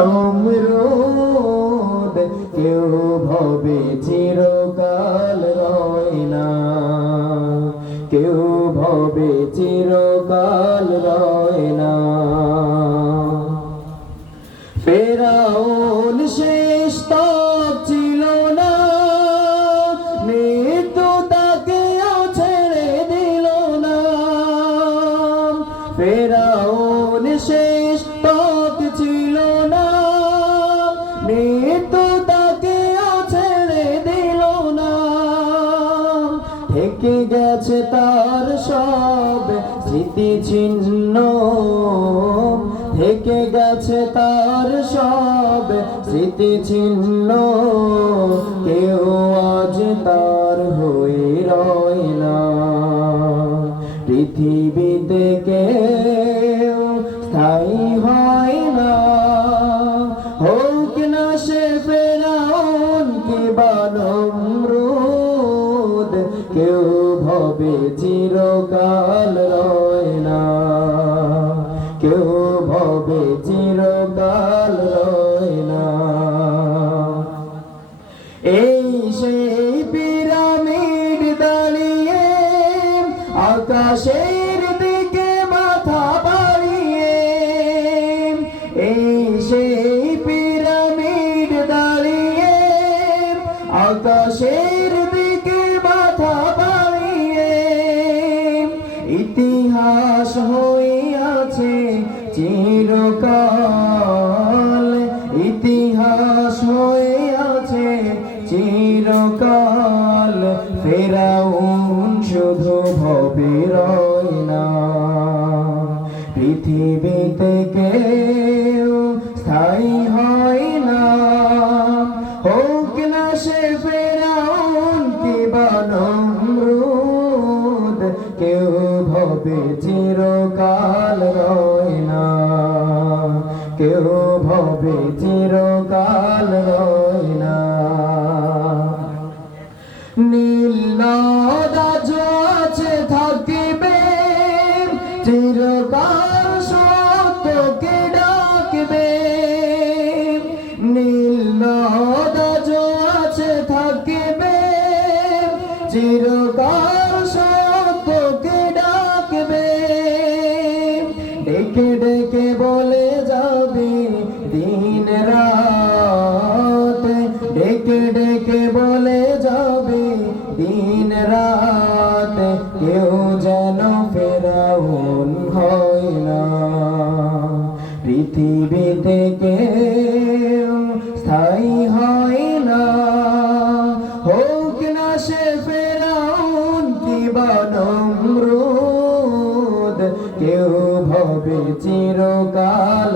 অমরুদ কেউ ভবে চিরকাল রয় না, কেউ ভবে চিরকাল রয় না। ফেরাউন শেষ তক ছিল না, মৃত্যু তাকেও ছেড়ে দিল না। ফেরাউন শেষ তক ছিল না, মৃত্যু তাকেও ছেড়ে দিল না। থেকে গেছে তার সব স্মৃতি ছিন্ন, থেকে গেছে তার সব স্মৃতি ছিন্ন। কেউ আজ তার হয়ে রয় না, পৃথিবীতে কেউ স্থায়ী হয় না। হোক না সে ফেরাউন কিংবা নমরুদ, কেউ ভবে চিরকাল রয় না, কেউ ভবে চিরকাল রয় না। এই সেই পিরামিড দাঁড়িয়ে আকাশের দিকে মাথা বাড়িয়ে, এই সেই পিরামিড দাঁড়িয়ে আকাশের দিকে মাথা বাড়িয়ে। ইতিহাস হইয়াছে চিরকাল, ইতিহাস হইয়াছে চিরকাল। ফেরাউন শুধু ভবে রয় না, পৃথিবীতে কেউ স্থায়ী হয় না। হোক না সে ফেরাউন কিংবা নমরুদ, কেউ ভবে চিরকাল রয় না, কেউ ভবে চিরকাল রয় না। নীল নদ আছে থাকিবে চিরকাল, সত্যকে ডাকবে। নীল নদ আছে থাকিবে চিরকাল, সত্যকে ডাকবে। ডেকে ডেকে বলে যাবে দিন রাত, ডেকে ডেকে বলে যাবে দিন রাত। কেউ যেন ফেরাউন হয় না, পৃথিবীতে কেউ স্থায়ী হয় না। হোক না সে ফেরাউন কিংবা নমরুদ, কেউ ভবে চিরকাল।